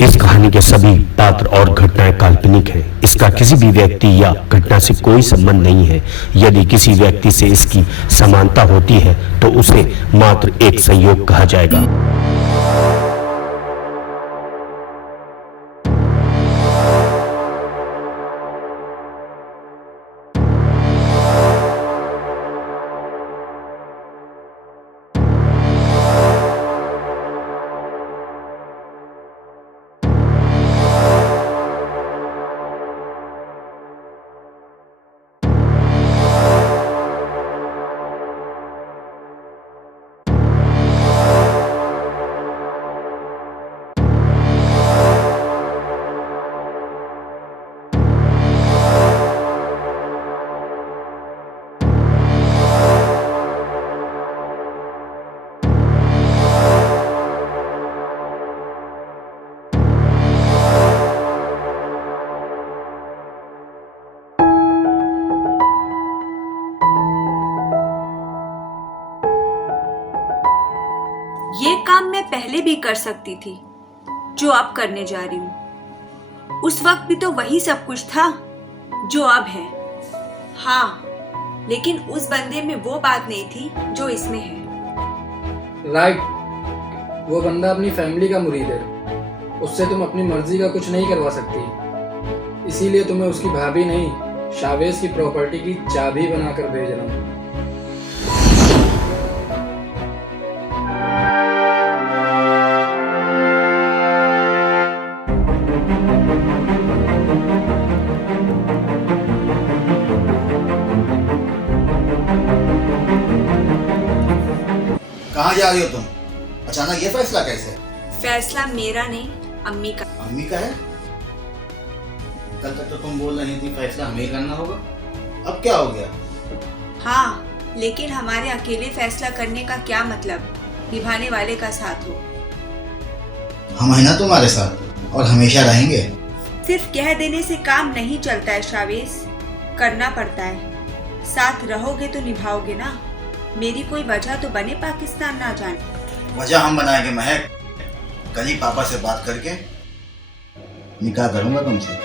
इस कहानी के सभी पात्र और घटनाएं काल्पनिक हैं। इसका किसी भी व्यक्ति या घटना से कोई संबंध नहीं है। यदि किसी व्यक्ति से इसकी समानता होती है तो उसे मात्र एक संयोग कहा जाएगा। ये काम मैं पहले भी कर सकती थी जो अब करने जा रही हूँ। उस वक्त भी तो वही सब कुछ था जो अब है। हाँ, लेकिन उस बंदे में वो बात नहीं थी जो इसमें है। राइट, वो बंदा अपनी फैमिली का मुरीद है। उससे तुम अपनी मर्जी का कुछ नहीं करवा सकती। इसीलिए तुम्हें उसकी भाभी नहीं, शावेज की प्रॉपर्टी की चाबी बनाकर भेज रहा हूँ। कहाँ जा रही हो तुम? अचानक ये फैसला कैसे? फैसला मेरा नहीं, अम्मी का। अम्मी का है? कल तक तो तुम बोल रही थी फैसला हमें ही करना होगा। अब क्या हो गया? हाँ, लेकिन हमारे अकेले फैसला करने का क्या मतलब? निभाने वाले का साथ हो। हम है ना तुम्हारे साथ और हमेशा रहेंगे। सिर्फ कह देने से काम नहीं चलता है शावेज, करना पड़ता है। साथ रहोगे तो निभाओगे ना। मेरी कोई वजह तो बने पाकिस्तान ना जाने। वजह हम बनाएंगे महक। कल ही पापा से बात करके निकाह करूंगा तुमसे।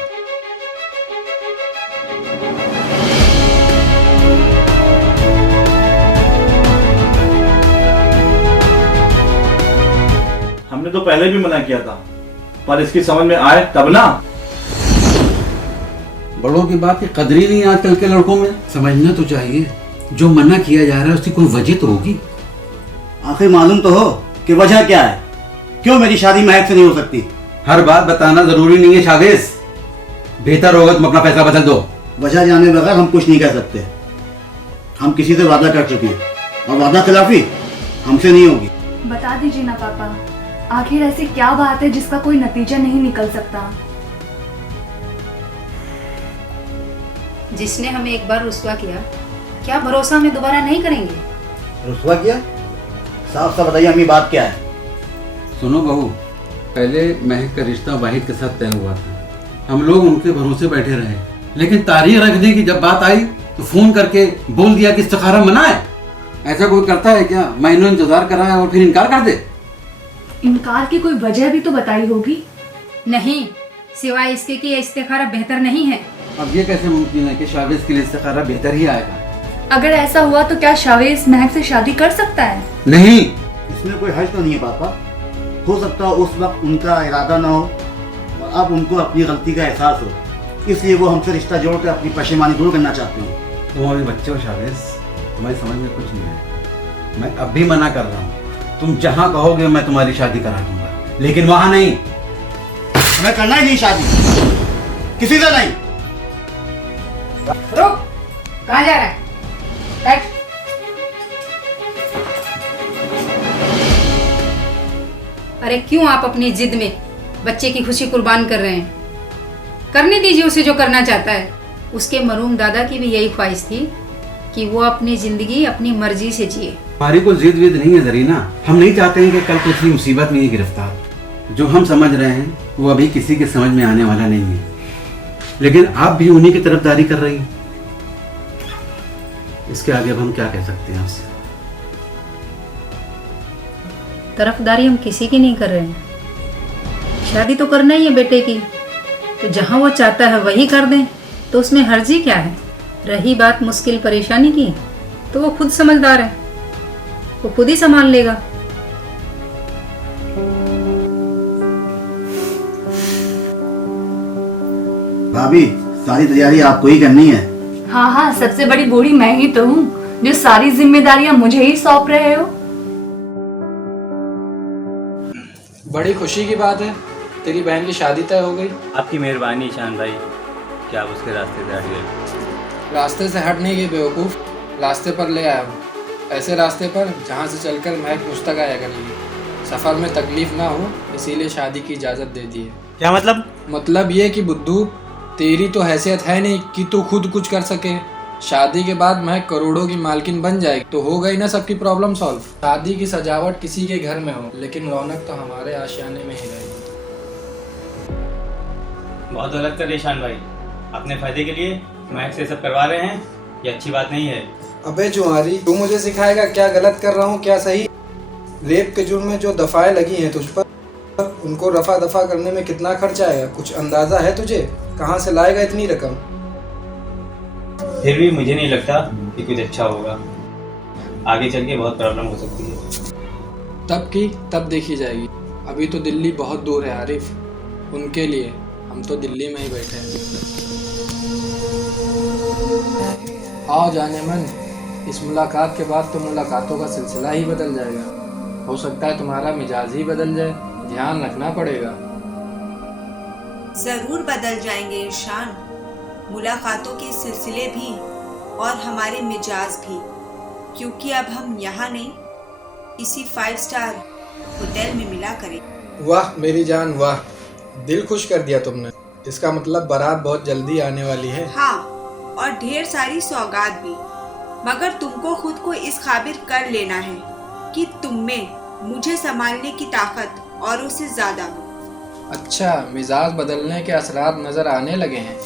हमने तो पहले भी मना किया था, पर इसकी समझ में आए तब ना। बड़ों की बात की कदर ही नहीं आजकल के लड़कों में। समझना तो चाहिए, जो मना किया जा रहा है उसकी कोई वजह तो होगी। आखिर मालूम तो हो कि वजह क्या है। क्यों मेरी शादी महक से नहीं हो सकती? हर बात बताना जरूरी नहीं है शावेज। बेहतर होगा तुम अपना फैसला बदल दो। वजह जाने बगैर हम कुछ नहीं कर सकते। हम किसी से वादा कर चुके हैं और वादा खिलाफी हमसे नहीं होगी। बता दीजिए ना पापा, आखिर ऐसी क्या बात है जिसका कोई नतीजा नहीं निकल सकता? जिसने हमें एक बार रुस्वा किया, क्या भरोसा हमें दोबारा नहीं करेंगे? रुस्वा किया? साफ साफ बताइए अम्मी, बात क्या है? सुनो बहू, पहले महक का रिश्ता वाहिद के साथ तय हुआ था। हम लोग उनके भरोसे बैठे रहे, लेकिन तारीख रखने की जब बात आई तो फोन करके बोल दिया कि इस्तिखारा मना है। ऐसा कोई करता है क्या? महीनों इंतजार करा है और फिर इनकार कर दे। इनकार की कोई वजह भी तो बताई होगी। नहीं, सिवाय इसके कि यह इस्तिखारा बेहतर नहीं है। अब ये कैसे मुमकिन है कि शावेज के लिए इस्तिखारा बेहतर ही आएगा? अगर ऐसा हुआ तो क्या शावेज महक से शादी कर सकता है? नहीं। इसमें कोई हर्ज तो नहीं है पापा। हो सकता हो उस वक्त उनका इरादा ना हो और अब उनको अपनी गलती का एहसास हो, इसलिए वो हमसे रिश्ता जोड़कर अपनी पशेमानी दूर करना चाहते हो। तुम अभी बच्चे हो शावेज, तुम्हारी समझ में कुछ नहीं है। मैं अब भी मना कर रहा हूँ। तुम जहाँ कहोगे मैं तुम्हारी शादी करा दूंगा, लेकिन वहाँ नहीं। हमें करना ही नहीं शादी, किसी से नहीं। रुक, कहाँ जा रहा है? बैठ। अरे क्यों आप अपनी जिद में बच्चे की खुशी कुर्बान कर रहे हैं? करने दीजिए उसे जो करना चाहता है। उसके मरूम दादा की भी यही ख्वाहिश थी कि वो अपनी जिंदगी अपनी मर्जी से जिए। हमारी कोई जिद विद नहीं है जरीना। हम नहीं चाहते हैं कि कल किसी मुसीबत में ये गिरफ्तार। जो हम समझ रहे हैं वो अभी किसी के समझ में आने वाला नहीं है, लेकिन आप भी उन्हीं की तरफदारी कर रही हैं। इसके आगे अब हम क्या कह सकते हैं आपसे? तरफदारी हम किसी की नहीं कर रहे हैं। शादी तो करना ही है बेटे की, तो जहाँ वो चाहता है वही कर दें, तो उसमें हर्जी क्या है। रही बात मुश्किल परेशानी की, तो वो खुद समझदार है, वो खुद ही संभाल लेगा। भाभी, सारी तैयारी आपको ही करनी है। हाँ हाँ, सबसे बड़ी बूढ़ी मैं ही तो हूँ जो सारी जिम्मेदारियां मुझे ही सौंप रहे हो। बड़ी खुशी की बात है, तेरी बहन की शादी तय हो गई। आपकी मेहरबानी ईशान भाई, क्या आप उसके रास्ते से हट गए? रास्ते से हट नहीं गई बेवकूफ़, रास्ते पर ले आया हूँ। ऐसे रास्ते पर जहाँ से चलकर महक मुझ तक आया करेगी। सफ़र में तकलीफ ना हो, इसीलिए शादी की इजाज़त दे दी है। क्या मतलब? मतलब ये कि बुद्धू, तेरी तो हैसियत है नहीं कि तू खुद कुछ कर सके। शादी के बाद महक करोड़ों की मालकिन बन जाएगी, तो हो गई ना सबकी प्रॉब्लम सॉल्व। शादी की सजावट किसी के घर में हो, लेकिन रौनक तो हमारे आशियाने में ही रहेगी। बहुत गलत कर रहे ईशान भाई, अपने फायदे के लिए महक से सब करवा रहे हैं, ये अच्छी बात नहीं है। अबे जुआरी, तू मुझे सिखाएगा क्या गलत कर रहा हूँ क्या सही। रेप के जुर्म में जो दफाएं लगी हैं तुझ पर, उनको रफा दफा करने में कितना खर्च आएगा, कुछ अंदाजा है तुझे? कहाँ से लाएगा इतनी रकम? फिर भी मुझे नहीं लगता कि कुछ अच्छा होगा, आगे चल के बहुत प्रॉब्लम हो सकती है। तब की तब देखी जाएगी, अभी तो दिल्ली बहुत दूर है आरिफ, उनके लिए हम तो दिल्ली में ही बैठे हैं। आओ जाने मन, इस मुलाकात के बाद तो मुलाकातों का सिलसिला ही बदल जाएगा। हो सकता है तुम्हारा मिजाज ही बदल जाए, ध्यान रखना पड़ेगा। जरूर बदल जाएंगे ईशान, मुलाकातों के सिलसिले भी और हमारे मिजाज भी, क्योंकि अब हम यहाँ नहीं किसी 5 स्टार होटल में मिला करें। वाह मेरी जान वाह, दिल खुश कर दिया तुमने। इसका मतलब बारात बहुत जल्दी आने वाली है। हाँ, और ढेर सारी सौगात भी, मगर तुमको खुद को इस काबिल कर लेना है कि तुम में मुझे संभालने की ताकत औरों से ज्यादा हो। अच्छा, मिजाज बदलने के असरात नजर आने लगे हैं।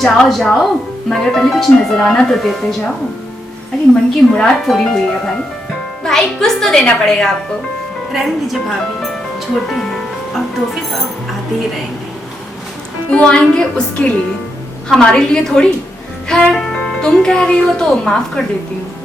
जाओ जाओ, मगर पहले कुछ नजराना तो देते जाओ। अरे मन की मुराद पूरी हुई है भाई। भाई कुछ तो देना पड़ेगा आपको। रहने दीजिए भाभी, छोटे हैं और तोहफे तो आते ही रहेंगे। वो आएंगे उसके लिए, हमारे लिए थोड़ी। खैर, तुम कह रही हो तो माफ कर देती हूँ।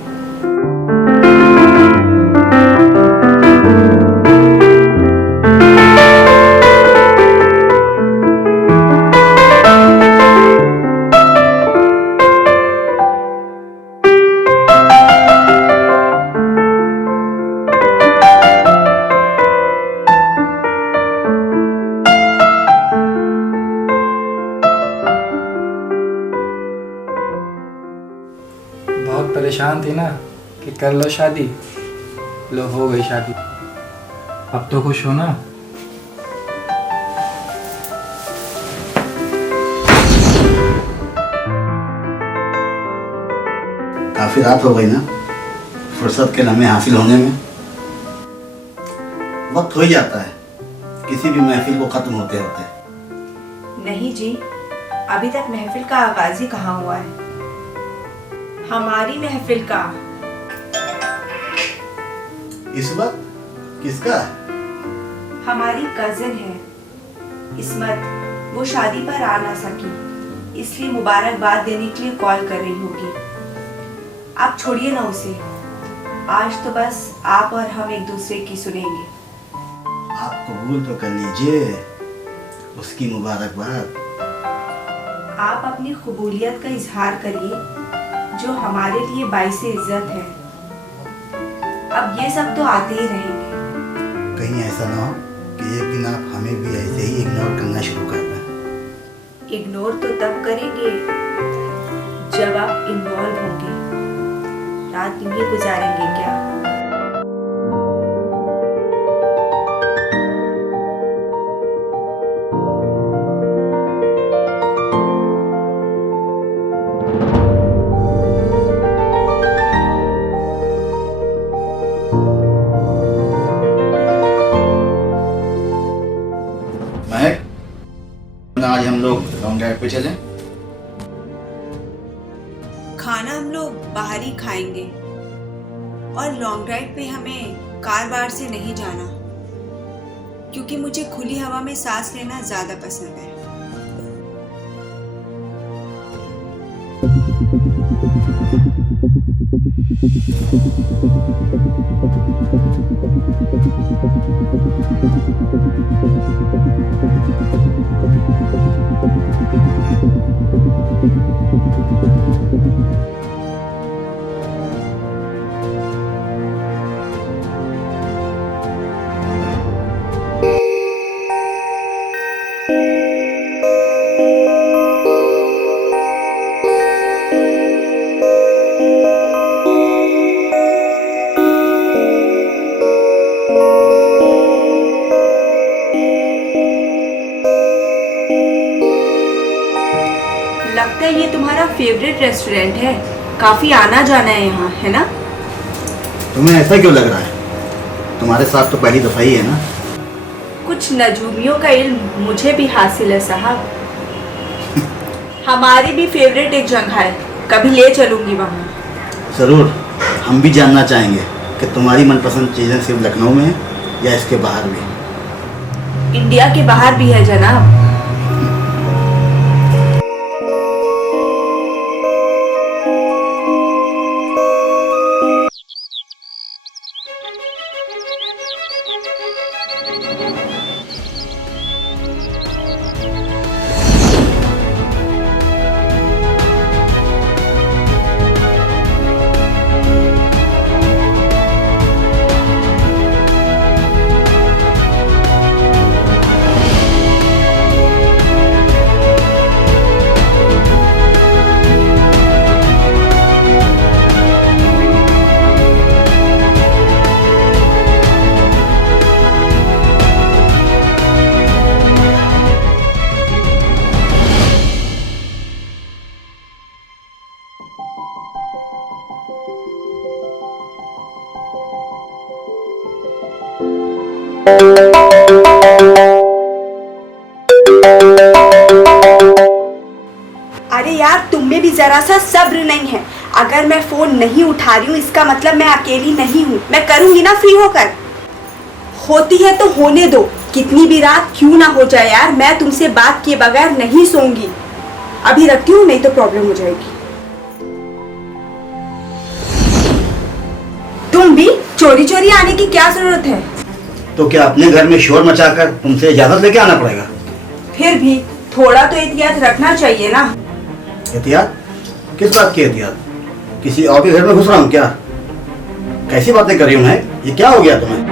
बहुत परेशान थी ना कि कर लो शादी, लो हो गई शादी। अब तो खुश हो ना? काफी रात हो गई ना, फुर्सत के लम्हे हासिल होने में वक्त हो ही जाता है किसी भी महफिल को खत्म होते होते। नहीं जी, अभी तक महफिल का आगाज ही कहाँ हुआ है। हमारी महफिल का। इस वक्त किसका? हमारी कजिन है इस्मत, वो शादी पर आ ना सकी, इसलिए मुबारकबाद देने के लिए कॉल कर रही होगी। आप छोड़िए ना उसे, आज तो बस आप और हम एक दूसरे की सुनेंगे। आप कबूल तो कर लीजिए उसकी मुबारकबाद। आप अपनी कबूलियत का इजहार करिए, जो हमारे लिए बाइसे इज्जत है। अब ये सब तो आते ही रहेंगे। कहीं ऐसा ना हो कि एक दिन आप हमें भी ऐसे ही इग्नोर करना शुरू कर दें। इग्नोर तो तब करेंगे जब आप इन्वॉल्व होंगे। रात यूं ही गुजारेंगे क्या? महक, आज हम लोग लॉन्ग ड्राइव पे चलें? खाना हम लोग बाहर ही खाएंगे और लॉन्ग ड्राइव पे हमें कार बार से नहीं जाना, क्योंकि मुझे खुली हवा में सांस लेना ज्यादा पसंद है। लगता है ये तुम्हारा फेवरेट रेस्टोरेंट है, काफी आना जाना है यहाँ, है ना? तुम्हें ऐसा क्यों लग रहा है? तुम्हारे साथ तो पहली दफा ही है ना? कुछ नजूमियों का इल्म मुझे भी हासिल है साहब। हमारी भी फेवरेट एक जगह है, कभी ले चलूंगी वहाँ। ज़रूर, हम भी जानना चाहेंगे कि तुम्हारी मनपसंद चीज़ें सिर्फ लखनऊ में है या इसके बाहर भी? इंडिया के बाहर भी है जनाब। अरे यार, तुम में भी जरा सा सब्र नहीं है। अगर मैं फोन नहीं उठा रही हूँ इसका मतलब मैं अकेली नहीं हूँ। मैं करूंगी ना फ्री होकर। होती है तो होने दो, कितनी भी रात क्यों ना हो जाए यार, मैं तुमसे बात किए बगैर नहीं सोऊंगी। अभी रखती हूँ, नहीं तो प्रॉब्लम हो जाएगी। तुम भी चोरी चोरी आने की क्या जरूरत है? तो क्या अपने घर में शोर मचाकर तुमसे इजाज़त लेके आना पड़ेगा? फिर भी थोड़ा तो एहतियात रखना चाहिए ना। एहतियात? किस बात की एहतियात? किसी और के घर में घुस रहा हूँ क्या? कैसी बातें कर रही हूँ मैं? ये क्या हो गया तुम्हें?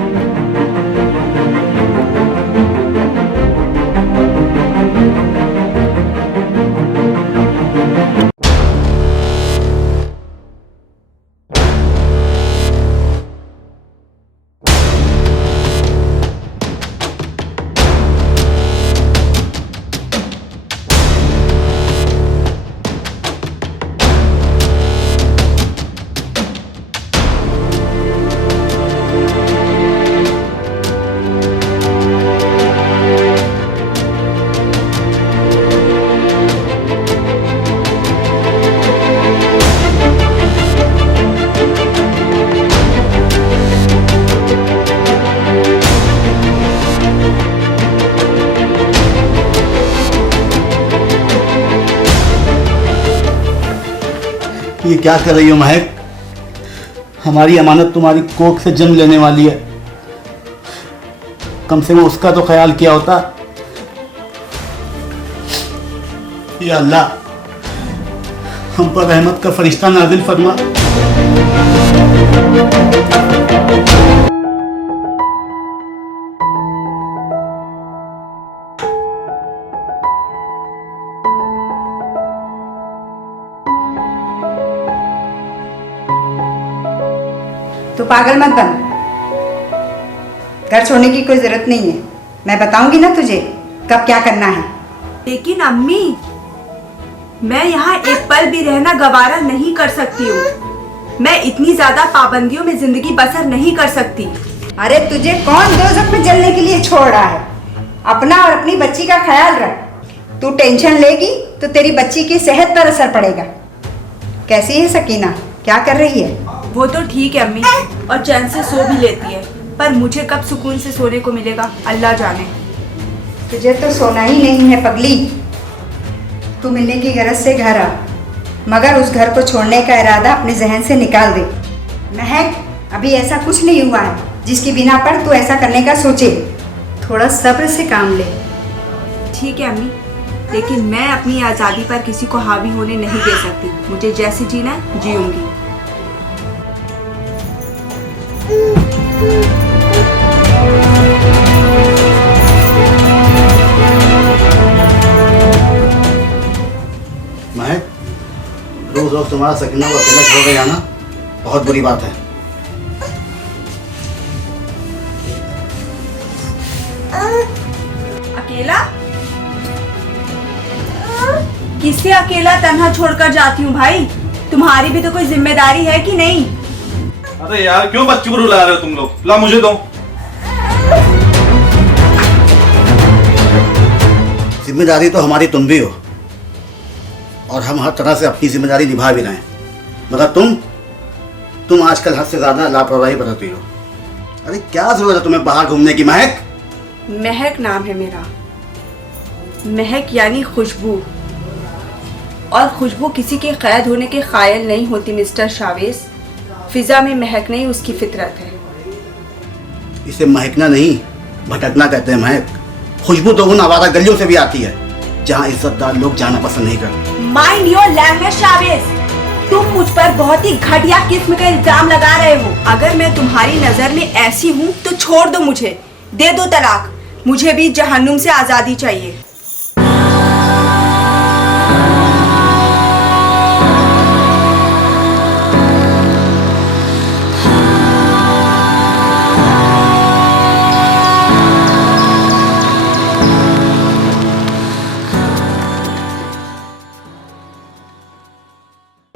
ये क्या कर रही हो महक? हमारी अमानत तुम्हारी कोख से जन्म लेने वाली है, कम से कम उसका तो ख्याल किया होता। या अल्लाह, हम पर रहमत का फरिश्ता नाजिल फरमा। तो पागल मत बन, घर छोड़ने की कोई जरूरत नहीं है। मैं बताऊंगी ना तुझे कब क्या करना है। लेकिन अम्मी, मैं यहाँ एक पल भी रहना गवारा नहीं कर सकती हूँ। मैं इतनी ज्यादा पाबंदियों में जिंदगी बसर नहीं कर सकती। अरे तुझे कौन दोज़ख में जलने के लिए छोड़ रहा है? अपना और अपनी बच्ची का ख्याल रख। तू टेंशन लेगी तो तेरी बच्ची की सेहत पर असर पड़ेगा। कैसी है सकीना, क्या कर रही है? वो तो ठीक है अम्मी, और चैन से सो भी लेती है, पर मुझे कब सुकून से सोने को मिलेगा अल्लाह जाने। तुझे तो सोना ही नहीं है पगली। तू मिलने की गरज से घर आ, मगर उस घर को छोड़ने का इरादा अपने जहन से निकाल दे। महक, अभी ऐसा कुछ नहीं हुआ है जिसकी बिना पर तू ऐसा करने का सोचे। थोड़ा सब्र से काम ले। ठीक है अम्मी, लेकिन मैं अपनी आज़ादी पर किसी को हावी होने नहीं दे सकती। मुझे जैसे जीना है जीऊंगी। महक, रोज रोज तुम्हारा सकीना को अकेला छोड़ के जाना बहुत बुरी बात है। अकेला? किसे अकेला तन्हा छोड़कर जाती हूँ भाई? तुम्हारी भी तो कोई जिम्मेदारी है कि नहीं? अरे यार क्यों बच्ची को रुला रहे हो तुम लोग? ला मुझे दो। जिम्मेदारी तो हमारी तुम भी हो, और हम हर तरह से अपनी जिम्मेदारी निभा भी रहे हैं, मगर तुम आजकल हद से ज्यादा लापरवाही बरतती हो। अरे क्या जरूरत है तुम्हें बाहर घूमने की? महक? महक नाम है मेरा। महक यानी खुशबू, और खुशबू किसी के कैद होने के कायल नहीं होती मिस्टर शावेज। फिजा में महकना ही उसकी फितरत है। इसे महकना नहीं, भटकना कहते हैं महक। खुशबू तो उन आवारा गलियों से भी आती है जहाँ इज्जतदार लोग जाना पसंद नहीं करते। Mind your language Shavez. तुम मुझ पर बहुत ही घटिया किस्म का इल्जाम लगा रहे हो। अगर मैं तुम्हारी नजर में ऐसी हूँ तो छोड़ दो मुझे, दे दो तलाक। मुझे भी जहन्नुम से आजादी चाहिए।